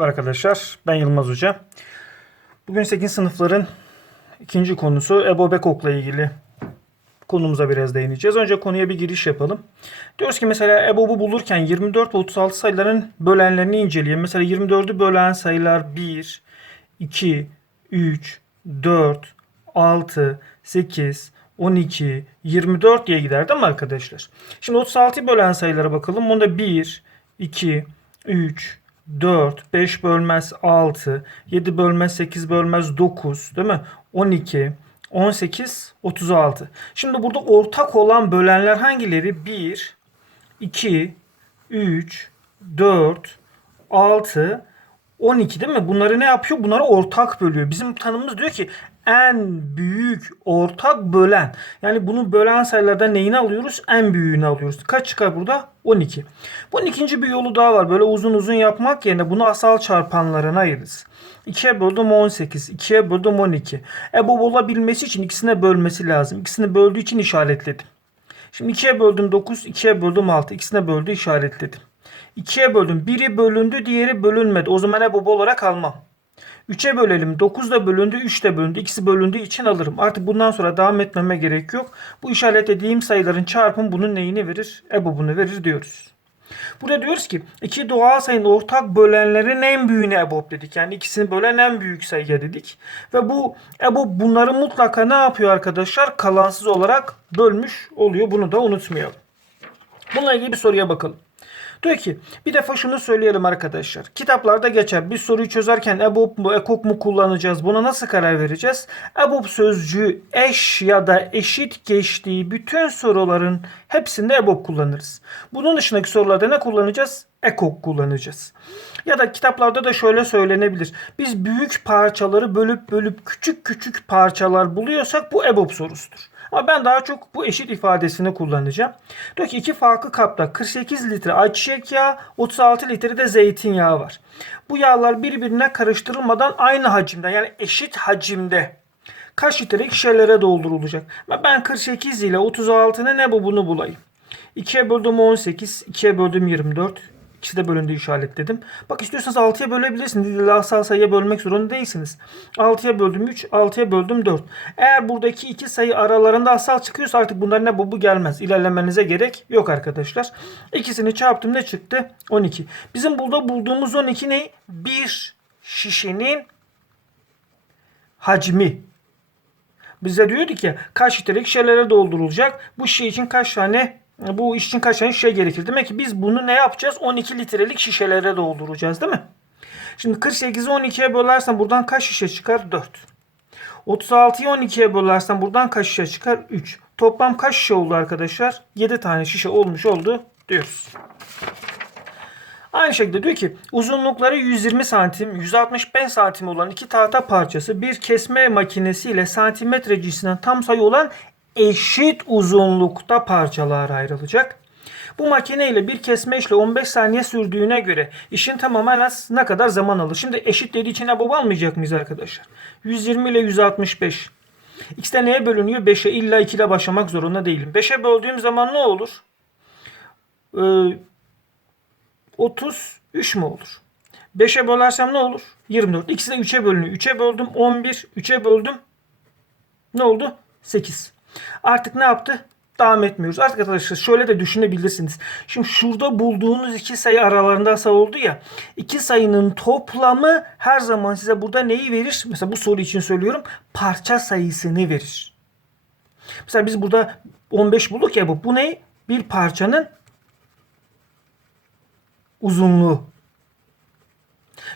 Merhaba arkadaşlar, ben Yılmaz Hoca. Bugün 8. sınıfların ikinci konusu Ebo Bekok'la ilgili konumuza biraz değineceğiz. Önce konuya bir giriş yapalım. Diyoruz ki mesela EBOB'u bulurken 24 ve 36 sayıların bölenlerini inceleyelim. Mesela 24'ü bölen sayılar 1, 2, 3, 4, 6, 8, 12, 24 diye gider değil mi arkadaşlar? Şimdi 36'yı bölen sayılara bakalım. Bunda 1, 2, 3, 4, 5 bölmez 6, 7 bölmez 8 bölmez 9 değil mi? 12, 18, 36. Şimdi burada ortak olan bölenler hangileri? 1, 2, 3, 4, 6, 12 değil mi? Bunları ne yapıyor? Bunları ortak bölüyor. Bizim tanımımız diyor ki en büyük ortak bölen. Yani bunu bölen sayılarda neyini alıyoruz? En büyüğünü alıyoruz. Kaç çıkar burada? 12. Bunun ikinci bir yolu daha var. Böyle uzun uzun yapmak yerine bunu asal çarpanlarına ayırırız. 2'ye böldüm 18. 2'ye böldüm 12. E bu olabilmesi için ikisine bölmesi lazım. İkisini böldüğü için işaretledim. Şimdi 2'ye böldüm 9, 2'ye böldüm 6. İkisine böldü işaretledim. 2'ye böldüm. Biri bölündü, diğeri bölünmedi. O zaman EBOB olarak almam. 3'e bölelim. 9 da bölündü, 3 de bölündü. İkisi bölündüğü için alırım. Artık bundan sonra devam etmeme gerek yok. Bu işaretlediğim sayıların çarpım bunun neyini verir? EBOB'unu verir diyoruz. Burada diyoruz ki iki doğal sayının ortak bölenlerin en büyüğüne EBOB dedik. Yani ikisini bölen en büyük sayıya dedik. Ve bu EBOB bunları mutlaka ne yapıyor arkadaşlar? Kalansız olarak bölmüş oluyor. Bunu da unutmayalım. Bununla ilgili bir soruya bakalım. Diyor ki bir defa şunu söyleyelim arkadaşlar. Kitaplarda geçer. Biz soruyu çözerken EBOB mu EKOK mu kullanacağız? Buna nasıl karar vereceğiz? EBOB sözcüğü eş ya da eşit geçtiği bütün soruların hepsinde EBOB kullanırız. Bunun dışındaki sorularda ne kullanacağız? EKOK kullanacağız. Ya da kitaplarda da şöyle söylenebilir. Biz büyük parçaları bölüp bölüp küçük küçük parçalar buluyorsak bu EBOB sorusudur. Ama ben daha çok bu eşit ifadesini kullanacağım. Diyor ki iki farklı kapta 48 litre ayçiçek yağı, 36 litre de zeytinyağı var. Bu yağlar birbirine karıştırılmadan aynı hacimde yani eşit hacimde kaç litrelik şişelere doldurulacak. Ama Ben 48 ile 36'nın ne bu bunu bulayım. 2'ye böldüm 18, 2'ye böldüm 24. İkisi de bölündüğü işaretledim. Bak istiyorsanız 6'ya bölebilirsiniz. Asal sayıya bölmek zorunda değilsiniz. 6'ya böldüm 3, 6'ya böldüm 4. Eğer buradaki iki sayı aralarında asal çıkıyorsa artık bunların ne bu gelmez. İlerlemenize gerek yok arkadaşlar. İkisini çarptım ne çıktı? 12. Bizim burada bulduğumuz 12 ne? Bir şişenin hacmi. Bize diyordu ki kaç litrelik şişelere doldurulacak? Bu şişe için kaç tane bu iş için kaç tane şişe gerekir? Demek ki biz bunu ne yapacağız? 12 litrelik şişelere dolduracağız değil mi? Şimdi 48'i 12'ye bölersen buradan kaç şişe çıkar? 4. 36'yı 12'ye bölersen buradan kaç şişe çıkar? 3. Toplam kaç şişe oldu arkadaşlar? 7 tane şişe olmuş oldu diyoruz. Aynı şekilde diyor ki uzunlukları 120 santim, 165 santim olan iki tahta parçası bir kesme makinesiyle santimetre cinsinden tam sayı olan eşit uzunlukta parçalara ayrılacak. Bu makineyle bir kesme işle 15 saniye sürdüğüne göre işin tamamı en az ne kadar zaman alır? Şimdi eşit dediği için EBOB almayacak mıyız arkadaşlar? 120 ile 165. X de neye bölünüyor? 5'e illa 2 ile başlamak zorunda değilim. 5'e böldüğüm zaman ne olur? Ee, 33 mü olur? 5'e bölersem ne olur? 24. İkisi de 3'e bölünüyor. 3'e böldüm 11. 3'e böldüm ne oldu? 8. Artık ne yaptı? Devam etmiyoruz. Artık arkadaşlar şöyle de düşünebilirsiniz. Şimdi şurada bulduğunuz iki sayı aralarında asal oldu ya. iki sayının toplamı her zaman size burada neyi verir? Mesela bu soru için söylüyorum. Parça sayısını verir. Mesela biz burada 15 bulduk ya bu. Bu ne? Bir parçanın uzunluğu.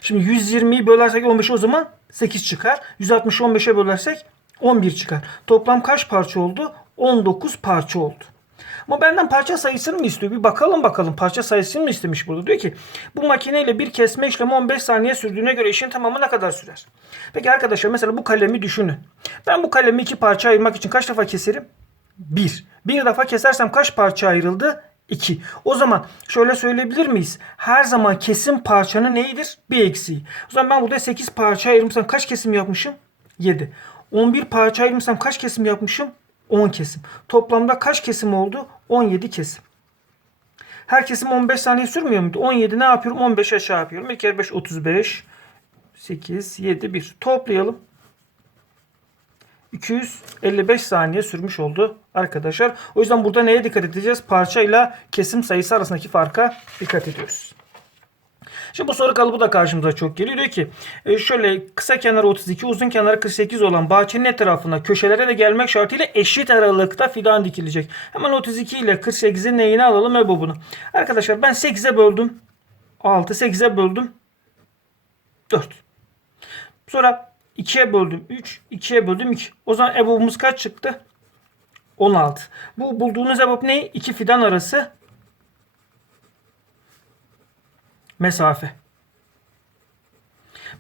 Şimdi 120'yi bölersek 15'e o zaman 8 çıkar. 160'ı 15'e bölersek 11 çıkar. Toplam kaç parça oldu? 19 parça oldu. Ama benden parça sayısını mı istiyor? Bir bakalım bakalım parça sayısını mı istemiş burada? Diyor ki bu makineyle bir kesme işlemi 15 saniye sürdüğüne göre işin tamamı ne kadar sürer? Peki arkadaşlar mesela bu kalemi düşünün. Ben bu kalemi iki parça ayırmak için kaç defa keserim? Bir. Bir defa kesersem kaç parça ayrıldı? 2. O zaman şöyle söyleyebilir miyiz? Her zaman kesim parçanın neyidir? Bir eksiği. O zaman ben burada 8 parça ayırmışsam kaç kesim yapmışım? 7. 11 parça ayırmışsam kaç kesim yapmışım? 10 kesim. Toplamda kaç kesim oldu? 17 kesim. Her kesim 15 saniye sürmüyor muydu? 17 ne yapıyorum? 15 aşağı yapıyorum. 2 kere 5 35. 8, 7, 1. Toplayalım. 255 saniye sürmüş oldu arkadaşlar. O yüzden burada neye dikkat edeceğiz? Parçayla kesim sayısı arasındaki farka dikkat ediyoruz. Şimdi bu soru kalıbı da karşımıza çok geliyor. Diyor ki e, şöyle kısa kenarı 32 uzun kenarı 48 olan bahçenin etrafına köşelere de gelmek şartıyla eşit aralıkta fidan dikilecek. Hemen 32 ile 48'in neyini alalım ebobunu. Arkadaşlar ben 8'e böldüm. 6 8'e böldüm. 4. Sonra 2'ye böldüm 3. 2'ye böldüm 2. O zaman ebobumuz kaç çıktı? 16. Bu bulduğunuz ebop ne? İki fidan arası mesafe.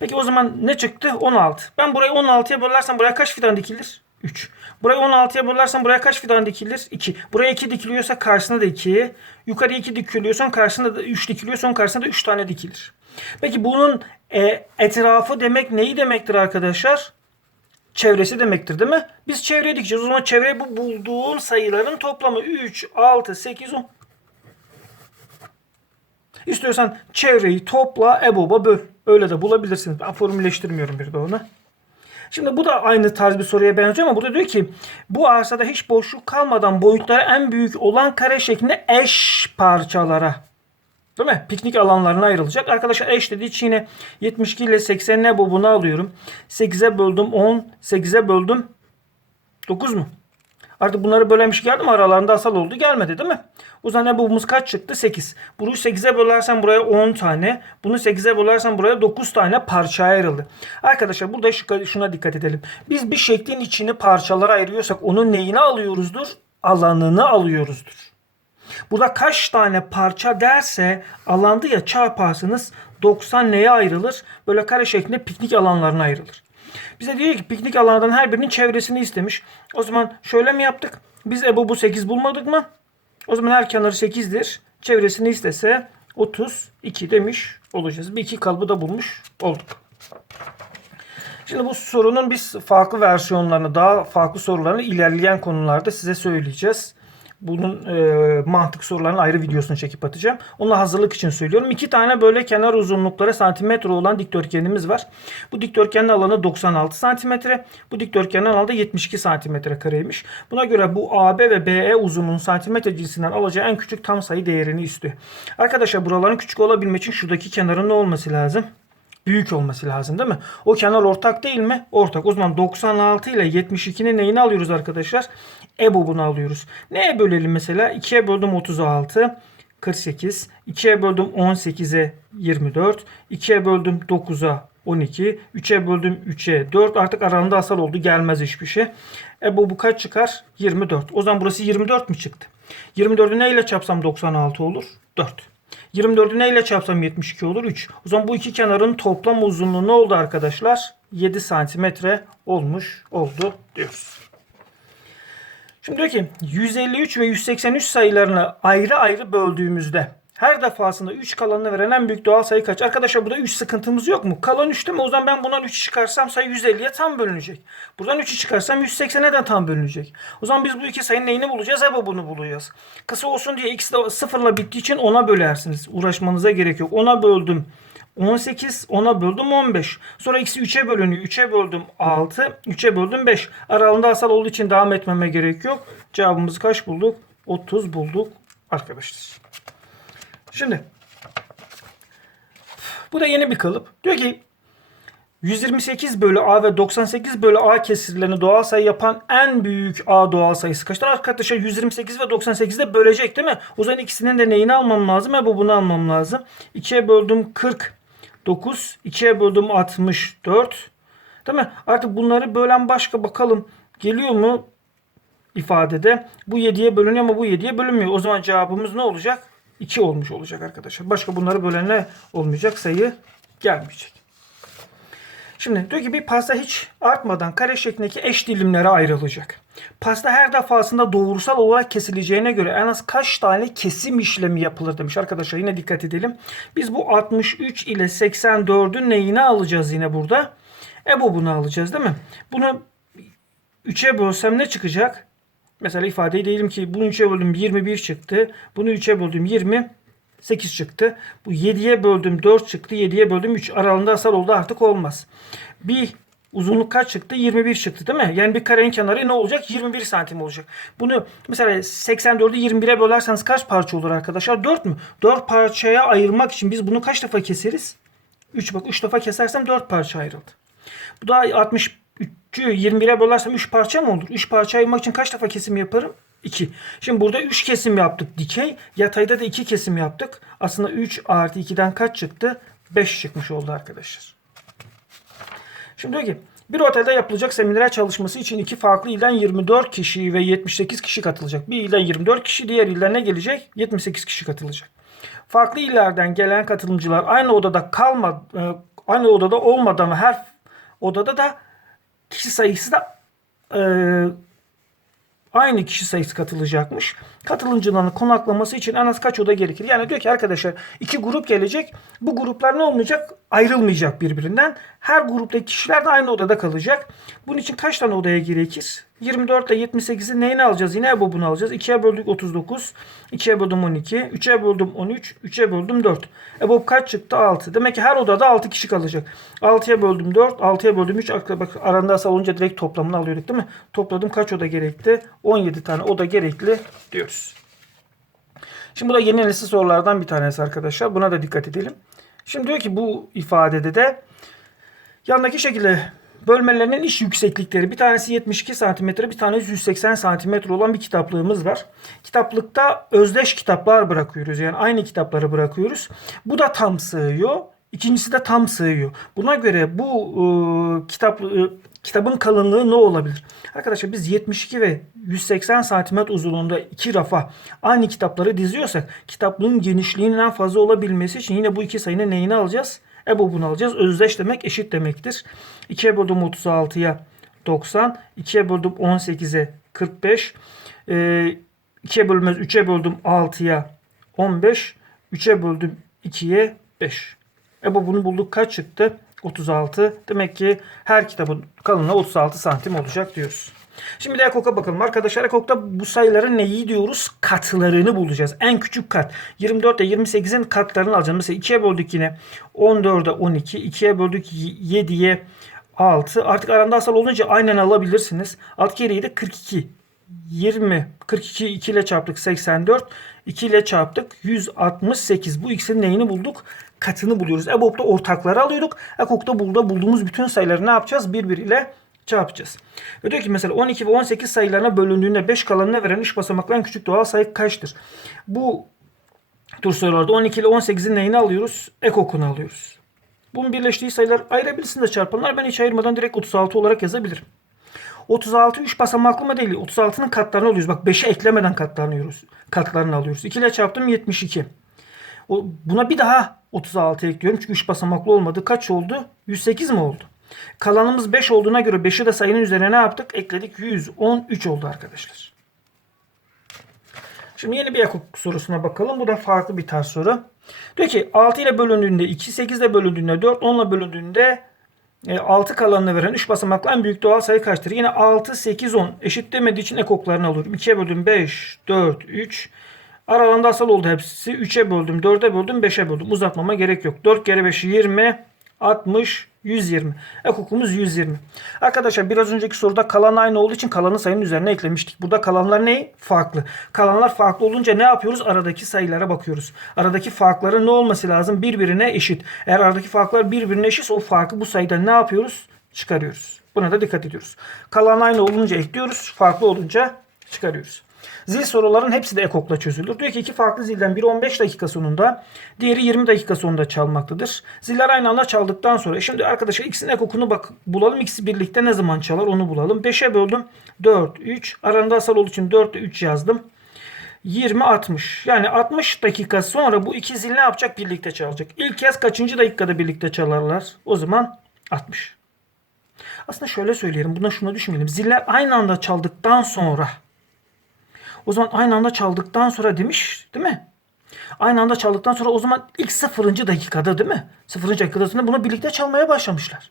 Peki o zaman ne çıktı? 16. Ben burayı 16'ya bölersem buraya kaç fidan dikilir? 3. Burayı 16'ya bölersem buraya kaç fidan dikilir? 2. Buraya 2 dikiliyorsa karşısına da 2. Yukarıya 2 dikiliyorsa karşısında da 3 dikiliyorsa karşısında da 3 tane dikilir. Peki bunun e, etrafı demek neyi demektir arkadaşlar? Çevresi demektir değil mi? Biz çevreye dikeceğiz. O zaman çevreye bu bulduğun sayıların toplamı 3, 6, 8, 10. İstiyorsan çevreyi topla, EBOB'a böl. Öyle de bulabilirsiniz. Ben formülleştirmiyorum bir de onu. Şimdi bu da aynı tarz bir soruya benziyor ama burada diyor ki bu arsada hiç boşluk kalmadan boyutları en büyük olan kare şeklinde eş parçalara Değil mi? Piknik alanlarına ayrılacak. Arkadaşlar eş dediği için yine 72 ile 80'in ebobunu alıyorum. 8'e böldüm 10. 8'e böldüm 9 mu? Artık bunları bölemiş geldi mi? Aralarında asal oldu. Gelmedi değil mi? O zaman ebobumuz kaç çıktı? 8. Bunu 8'e bölersen buraya 10 tane. Bunu 8'e bölersen buraya 9 tane parçaya ayrıldı. Arkadaşlar burada şu- şuna dikkat edelim. Biz bir şeklin içini parçalara ayırıyorsak onun neyini alıyoruzdur? Alanını alıyoruzdur. Burada kaç tane parça derse alanda ya çarparsınız 90 neye ayrılır? Böyle kare şeklinde piknik alanlarına ayrılır. Bize diyor ki piknik alanlardan her birinin çevresini istemiş. O zaman şöyle mi yaptık? Biz EBOB'u 8 bulmadık mı? O zaman her kenarı 8'dir. Çevresini istese 32 demiş olacağız. Bir iki kalıbı da bulmuş olduk. Şimdi bu sorunun biz farklı versiyonlarını, daha farklı sorularını ilerleyen konularda size söyleyeceğiz. Bunun e, mantık sorularının ayrı videosunu çekip atacağım. Ona hazırlık için söylüyorum. İki tane böyle kenar uzunlukları santimetre olan dikdörtgenimiz var. Bu dikdörtgenin alanı 96 santimetre. Bu dikdörtgenin alanı da 72 santimetre kareymiş. Buna göre bu AB ve BE uzunluğun santimetre cinsinden alacağı en küçük tam sayı değerini istiyor. Arkadaşlar buraların küçük olabilmek için şuradaki kenarın ne olması lazım? büyük olması lazım değil mi? O kenar ortak değil mi? Ortak. O zaman 96 ile 72'nin neyini alıyoruz arkadaşlar? EBOB'unu alıyoruz. Neye bölelim mesela? 2'ye böldüm 36. 48. 2'ye böldüm 18'e 24. 2'ye böldüm 9'a 12. 3'e böldüm 3'e 4. Artık aralarında asal oldu. Gelmez hiçbir şey. EBOB'u kaç çıkar? 24. O zaman burası 24 mi çıktı? 24'ü neyle çarpsam 96 olur? 4. 24'ü neyle çarpsam 72 olur? 3. O zaman bu iki kenarın toplam uzunluğu ne oldu arkadaşlar? 7 santimetre olmuş oldu diyoruz. Şimdi diyor ki 153 ve 183 sayılarını ayrı ayrı böldüğümüzde her defasında 3 kalanını veren en büyük doğal sayı kaç? Arkadaşlar burada 3 sıkıntımız yok mu? Kalan 3 değil mi? O zaman ben bundan 3 çıkarsam sayı 150'ye tam bölünecek. Buradan 3'ü çıkarsam 180'e de tam bölünecek. O zaman biz bu iki sayının neyini bulacağız? Eba bunu bulacağız. Kısa olsun diye ikisi de sıfırla bittiği için 10'a bölersiniz. Uğraşmanıza gerek yok. 10'a böldüm. 18, 10'a böldüm 15. Sonra ikisi 3'e bölünüyor. 3'e böldüm 6, 3'e böldüm 5. Aralığında asal olduğu için devam etmeme gerek yok. Cevabımızı kaç bulduk? 30 bulduk arkadaşlar. Şimdi bu da yeni bir kalıp. Diyor ki 128 bölü A ve 98 bölü A kesirlerini doğal sayı yapan en büyük A doğal sayısı kaçtır? Arkadaşlar 128 ve 98 de bölecek değil mi? O zaman ikisinin de neyini almam lazım? E bu bunu almam lazım. 2'ye böldüm 49. 2'ye böldüm 64. Değil mi? Artık bunları bölen başka bakalım. Geliyor mu ifadede? Bu 7'ye bölünüyor ama bu 7'ye bölünmüyor. O zaman cevabımız ne olacak? 2 olmuş olacak arkadaşlar. Başka bunları bölenler olmayacak. Sayı gelmeyecek. Şimdi diyor ki bir pasta hiç artmadan kare şeklindeki eş dilimlere ayrılacak. Pasta her defasında doğrusal olarak kesileceğine göre en az kaç tane kesim işlemi yapılır demiş. Arkadaşlar yine dikkat edelim. Biz bu 63 ile 84'ün neyini alacağız yine burada? E bu bunu alacağız değil mi? Bunu 3'e bölsem ne çıkacak? mesela ifadeyi diyelim ki bunu 3'e böldüm 21 çıktı. Bunu 3'e böldüm 20 8 çıktı. Bu 7'ye böldüm 4 çıktı. 7'ye böldüm 3 aralığında asal oldu artık olmaz. Bir uzunluk kaç çıktı? 21 çıktı değil mi? Yani bir karenin kenarı ne olacak? 21 santim olacak. Bunu mesela 84'ü 21'e bölerseniz kaç parça olur arkadaşlar? 4 mü? 4 parçaya ayırmak için biz bunu kaç defa keseriz? 3 bak 3 defa kesersem 4 parça ayrıldı. Bu da 63'ü 21'e bölersem 3 parça mı olur? 3 parça ayırmak için kaç defa kesim yaparım? 2. Şimdi burada 3 kesim yaptık dikey. Yatayda da 2 kesim yaptık. Aslında 3 artı 2'den kaç çıktı? 5 çıkmış oldu arkadaşlar. Şimdi diyor ki bir otelde yapılacak seminer çalışması için iki farklı ilden 24 kişi ve 78 kişi katılacak. Bir ilden 24 kişi, diğer ilden ne gelecek? 78 kişi katılacak. Farklı illerden gelen katılımcılar aynı odada kalma, e, aynı odada olmadan her odada da kişi sayısı da e, aynı kişi sayısı katılacakmış. Katılımcıların konaklaması için en az kaç oda gerekir? Yani diyor ki arkadaşlar iki grup gelecek. Bu gruplar ne olmayacak? Ayrılmayacak birbirinden. Her gruptaki kişiler de aynı odada kalacak. Bunun için kaç tane odaya gerekir? 24 ile 78'in neyini alacağız? Yine bu alacağız. 2'ye böldük 39. 2'ye böldüm 12. 3'e böldüm 13. 3'e böldüm 4. E kaç çıktı? 6. Demek ki her odada 6 kişi kalacak. 6'ya böldüm 4. 6'ya böldüm 3. Bak aranda olunca direkt toplamını alıyorduk değil mi? Topladım kaç oda gerekti? 17 tane oda gerekli diyoruz. Şimdi bu da yeni nesil sorulardan bir tanesi arkadaşlar. Buna da dikkat edelim. Şimdi diyor ki bu ifadede de yandaki şekilde bölmelerinin iş yükseklikleri bir tanesi 72 cm bir tanesi 180 cm olan bir kitaplığımız var. Kitaplıkta özdeş kitaplar bırakıyoruz. Yani aynı kitapları bırakıyoruz. Bu da tam sığıyor. İkincisi de tam sığıyor. Buna göre bu e, kitap e, kitabın kalınlığı ne olabilir? Arkadaşlar biz 72 ve 180 santimetre uzunluğunda iki rafa aynı kitapları diziyorsak kitaplığın genişliğinin en fazla olabilmesi için yine bu iki sayının neyini alacağız? EBOB'unu alacağız. Özdeş demek eşit demektir. 2'ye böldüm 36'ya 90. 2'ye böldüm 18'e 45. Ee, 2'ye bölmez 3'e böldüm 6'ya 15. 3'e böldüm 2'ye 5. EBOB'unu bulduk kaç çıktı? 36. Demek ki her kitabın kalınlığı 36 santim olacak diyoruz. Şimdi de EKOK'a bakalım. Arkadaşlar EKOK'ta bu sayıların neyi diyoruz? Katlarını bulacağız. En küçük kat. 24 ile 28'in katlarını alacağız. Mesela 2'ye böldük yine. 14'e 12. 2'ye böldük 7'ye 6. Artık aranda asal olunca aynen alabilirsiniz. Alt kere 7 42. 20. 42 2 ile çarptık 84. 2 ile çarptık 168. Bu ikisinin neyini bulduk? Katını buluyoruz. EBOB'da ortakları alıyorduk. EKOK'ta burada bulduğumuz bütün sayıları ne yapacağız? Birbiriyle çarpacağız. Ve diyor ki mesela 12 ve 18 sayılarına bölündüğünde 5 kalanına veren 3 basamaklı en küçük doğal sayı kaçtır? Bu tür sorularda 12 ile 18'in neyini alıyoruz? Ekokunu alıyoruz. Bunun birleştiği sayılar ayırabilirsin de çarpanlar. Ben hiç ayırmadan direkt 36 olarak yazabilirim. 36 3 basamaklı mı değil? 36'nın katlarını alıyoruz. Bak 5'e eklemeden katlarını alıyoruz. Katlarını alıyoruz. 2 ile çarptım 72. O, buna bir daha 36 ekliyorum. Çünkü 3 basamaklı olmadı. Kaç oldu? 108 mi oldu? Kalanımız 5 olduğuna göre 5'i de sayının üzerine ne yaptık? Ekledik. 113 oldu arkadaşlar. Şimdi yeni bir Yakup sorusuna bakalım. Bu da farklı bir tarz soru. Diyor ki 6 ile bölündüğünde 2, 8 ile bölündüğünde 4, 10 ile bölündüğünde 6 kalanını veren 3 basamaklı en büyük doğal sayı kaçtır? Yine 6, 8, 10 eşit demediği için ekoklarını alıyorum. 2'ye böldüm 5, 4, 3. Aralarında asal oldu hepsi. 3'e böldüm, 4'e böldüm, 5'e böldüm. Uzatmama gerek yok. 4 kere 5 20, 60, 120. Ekokumuz 120. Arkadaşlar biraz önceki soruda kalan aynı olduğu için kalanı sayının üzerine eklemiştik. Burada kalanlar ne? Farklı. Kalanlar farklı olunca ne yapıyoruz? Aradaki sayılara bakıyoruz. Aradaki farkların ne olması lazım? Birbirine eşit. Eğer aradaki farklar birbirine eşitse o farkı bu sayıdan ne yapıyoruz? Çıkarıyoruz. Buna da dikkat ediyoruz. Kalan aynı olunca ekliyoruz. Farklı olunca çıkarıyoruz. Zil soruların hepsi de ekokla çözülür. Diyor ki iki farklı zilden biri 15 dakika sonunda, diğeri 20 dakika sonunda çalmaktadır. Ziller aynı anda çaldıktan sonra. Şimdi arkadaşlar ikisinin ekokunu bak bulalım. İkisi birlikte ne zaman çalar onu bulalım. 5'e böldüm. 4, 3. Aranda asal olduğu için 4 3 yazdım. 20 60. Yani 60 dakika sonra bu iki zil ne yapacak? Birlikte çalacak. İlk kez kaçıncı dakikada birlikte çalarlar? O zaman 60. Aslında şöyle söyleyelim. Buna şunu düşünmeyelim. Ziller aynı anda çaldıktan sonra o zaman aynı anda çaldıktan sonra demiş değil mi? Aynı anda çaldıktan sonra o zaman ilk sıfırıncı dakikada değil mi? Sıfırıncı dakikada bunu birlikte çalmaya başlamışlar.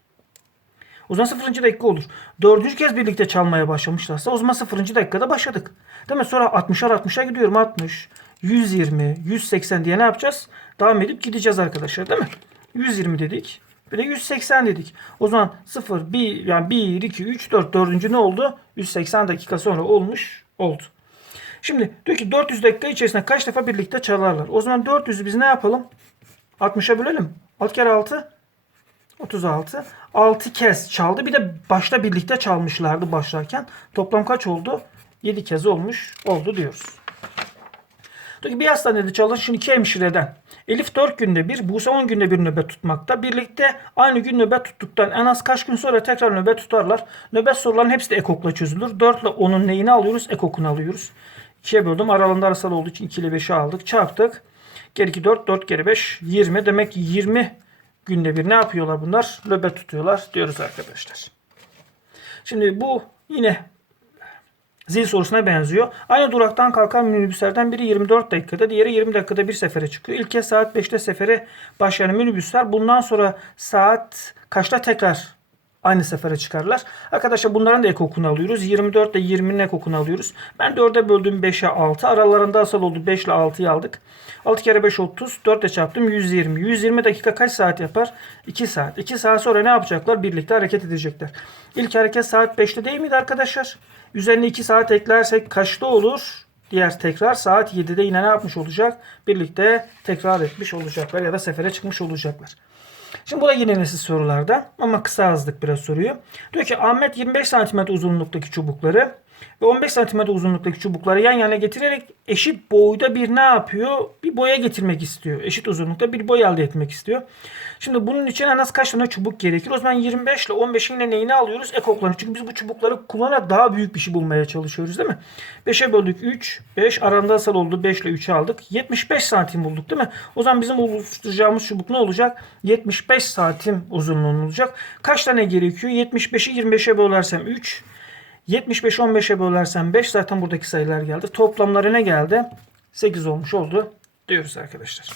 O zaman 0. dakika olur. Dördüncü kez birlikte çalmaya başlamışlarsa o zaman 0. dakikada başladık. Değil mi? Sonra 60'ar 60'a gidiyorum. 60, 120, 180 diye ne yapacağız? Devam edip gideceğiz arkadaşlar değil mi? 120 dedik. Bir de 180 dedik. O zaman 0, 1, yani 1, 2, 3, 4. Dördüncü ne oldu? 180 dakika sonra olmuş oldu. Şimdi diyor ki 400 dakika içerisinde kaç defa birlikte çalarlar? O zaman 400'ü biz ne yapalım? 60'a bölelim. 6 kere 6 36. 6 kez çaldı. Bir de başta birlikte çalmışlardı başlarken. Toplam kaç oldu? 7 kez olmuş oldu diyoruz. Diyor ki bir hastanede çalışan iki hemşireden Elif 4 günde bir, Buse 10 günde bir nöbet tutmakta. Birlikte aynı gün nöbet tuttuktan en az kaç gün sonra tekrar nöbet tutarlar. Nöbet soruların hepsi de ekokla çözülür. 4 ile 10'un neyini alıyoruz? Ekokunu alıyoruz. 2'ye böldüm. Aralarında arasal olduğu için 2 ile 5'i aldık. Çarptık. Geri 2 4, 4 kere 5 20. Demek ki 20 günde bir ne yapıyorlar bunlar? Nöbet tutuyorlar diyoruz arkadaşlar. Şimdi bu yine zil sorusuna benziyor. Aynı duraktan kalkan minibüslerden biri 24 dakikada, diğeri 20 dakikada bir sefere çıkıyor. İlk kez saat 5'te sefere başlayan minibüsler bundan sonra saat kaçta tekrar aynı sefere çıkarlar. Arkadaşlar bunların da ekokunu alıyoruz. 24 ile 20'nin ekokunu alıyoruz. Ben 4'e böldüm 5'e 6. Aralarında asal oldu 5 ile 6'yı aldık. 6 kere 5 30. 4 ile çarptım 120. 120 dakika kaç saat yapar? 2 saat. 2 saat sonra ne yapacaklar? Birlikte hareket edecekler. İlk hareket saat 5'te değil miydi arkadaşlar? Üzerine 2 saat eklersek kaçta olur? Diğer tekrar saat 7'de yine ne yapmış olacak? Birlikte tekrar etmiş olacaklar ya da sefere çıkmış olacaklar. Şimdi bu da yine nesil sorularda ama kısa yazdık biraz soruyu. Diyor ki Ahmet 25 cm uzunluktaki çubukları ve 15 cm uzunluktaki çubukları yan yana getirerek eşit boyda bir ne yapıyor? Bir boya getirmek istiyor. Eşit uzunlukta bir boy elde etmek istiyor. Şimdi bunun için en az kaç tane çubuk gerekir? O zaman 25 ile 15'in yine neyini alıyoruz? Ekoklarını. Çünkü biz bu çubukları kullanarak daha büyük bir şey bulmaya çalışıyoruz değil mi? 5'e böldük 3. 5 aranda asal oldu. 5 ile 3'ü aldık. 75 santim bulduk değil mi? O zaman bizim oluşturacağımız çubuk ne olacak? 75 santim uzunluğun olacak. Kaç tane gerekiyor? 75'i 25'e bölersem 3. 75 15'e bölersem 5 zaten buradaki sayılar geldi. Toplamları ne geldi? 8 olmuş oldu diyoruz arkadaşlar.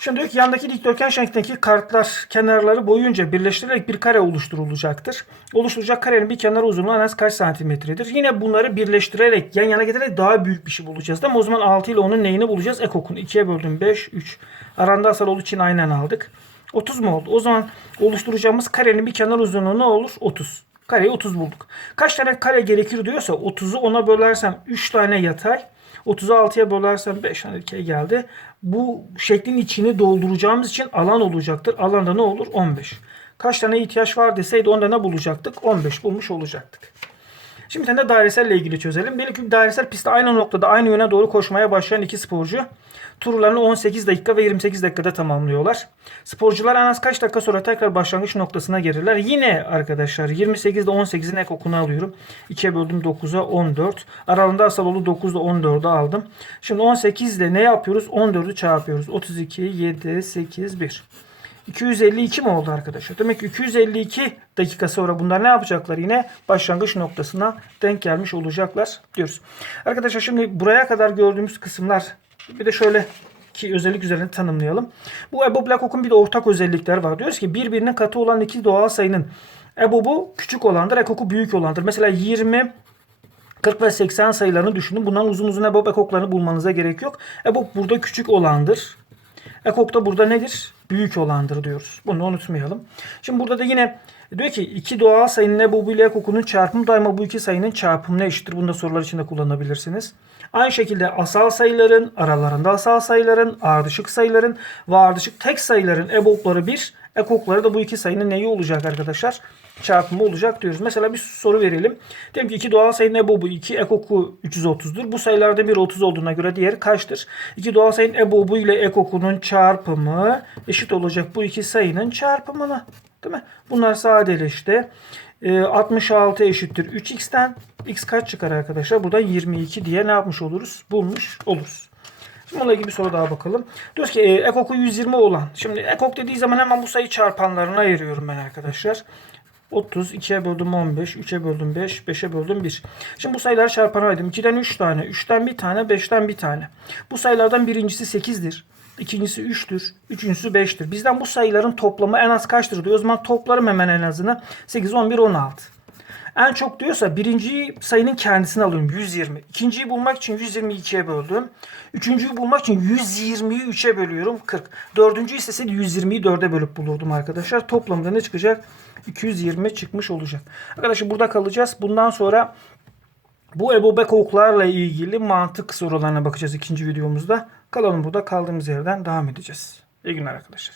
Şimdi diyor ki yandaki dikdörtgen şeklindeki kartlar kenarları boyunca birleştirilerek bir kare oluşturulacaktır. Oluşturacak karenin bir kenar uzunluğu en az kaç santimetredir? Yine bunları birleştirerek yan yana getirerek daha büyük bir şey bulacağız. Mi? O zaman 6 ile onun neyini bulacağız? Ekokunu 2'ye böldüm 5, 3. Aranda asal olduğu için aynen aldık. 30 mu oldu? O zaman oluşturacağımız karenin bir kenar uzunluğu ne olur? 30. Kareyi 30 bulduk. Kaç tane kare gerekir diyorsa 30'u 10'a bölersem 3 tane yatay. 30'u 6'ya bölersem 5 tane dikey geldi. Bu şeklin içini dolduracağımız için alan olacaktır. Alanda ne olur? 15. Kaç tane ihtiyaç var deseydi onda ne bulacaktık? 15 bulmuş olacaktık. Şimdi bir tane de daireselle ilgili çözelim. Diyelim ki dairesel pistte aynı noktada aynı yöne doğru koşmaya başlayan iki sporcu turlarını 18 dakika ve 28 dakikada tamamlıyorlar. Sporcular en az kaç dakika sonra tekrar başlangıç noktasına gelirler. Yine arkadaşlar 28 ile 18'in ek okunu alıyorum. 2'ye böldüm 9'a 14. Aralığında asal oldu 9 ile 14'ü aldım. Şimdi 18 ile ne yapıyoruz? 14'ü çarpıyoruz. 32, 7, 8, 1. 252 mi oldu arkadaşlar? Demek ki 252 dakika sonra bunlar ne yapacaklar? Yine başlangıç noktasına denk gelmiş olacaklar diyoruz. Arkadaşlar şimdi buraya kadar gördüğümüz kısımlar bir de şöyle ki özellik üzerine tanımlayalım. Bu EBOB Lakok'un bir de ortak özellikler var. Diyoruz ki birbirine katı olan iki doğal sayının EBOB'u küçük olandır, EKOK'u büyük olandır. Mesela 20 40 ve 80 sayılarını düşünün. Bundan uzun uzun EBOB ekoklarını bulmanıza gerek yok. EBOB burada küçük olandır. Ekok da burada nedir? Büyük olandır diyoruz. Bunu unutmayalım. Şimdi burada da yine diyor ki iki doğal sayının EBOB ile ekokunun çarpımı daima bu iki sayının çarpımına eşittir. Bunu da sorular içinde kullanabilirsiniz. Aynı şekilde asal sayıların, aralarında asal sayıların, ardışık sayıların ve ardışık tek sayıların EBOB'ları bir, ekokları da bu iki sayının neyi olacak arkadaşlar? Çarpımı olacak diyoruz. Mesela bir soru verelim. Diyelim ki iki doğal sayının EBOB'u 2, ekoku 330'dur. Bu sayılarda biri 30 olduğuna göre diğeri kaçtır? İki doğal sayının EBOB'u ile ekokunun çarpımı eşit olacak bu iki sayının çarpımına. Değil mi? Bunlar sadeleşti. Ee, 66 eşittir 3x'ten. X kaç çıkar arkadaşlar? Burada 22 diye ne yapmış oluruz? Bulmuş oluruz. Şimdi bununla ilgili bir soru daha bakalım. Diyoruz ki e, ekoku 120 olan. Şimdi ekok dediği zaman hemen bu sayı çarpanlarına ayırıyorum ben arkadaşlar. 30, 2'ye böldüm 15, 3'e böldüm 5, 5'e böldüm 1. Şimdi bu sayıları çarpana ayırdım. 2'den 3 tane, 3'ten 1 tane, 5'ten 1 tane. Bu sayılardan birincisi 8'dir. İkincisi 3'tür. Üçüncüsü 5'tir. Bizden bu sayıların toplamı en az kaçtır diyor. O zaman toplarım hemen en azını. 8, 11, 16. En çok diyorsa birinci sayının kendisini alıyorum 120. İkinciyi bulmak için 120'yi 2'ye böldüm. Üçüncüyü bulmak için 120'yi 3'e bölüyorum 40. Dördüncü isteseydi 120'yi 4'e bölüp bulurdum arkadaşlar. Toplamda ne çıkacak? 220 çıkmış olacak. Arkadaşlar burada kalacağız. Bundan sonra bu Ebo Bekoklarla ilgili mantık sorularına bakacağız ikinci videomuzda. Kalalım burada kaldığımız yerden devam edeceğiz. İyi günler arkadaşlar.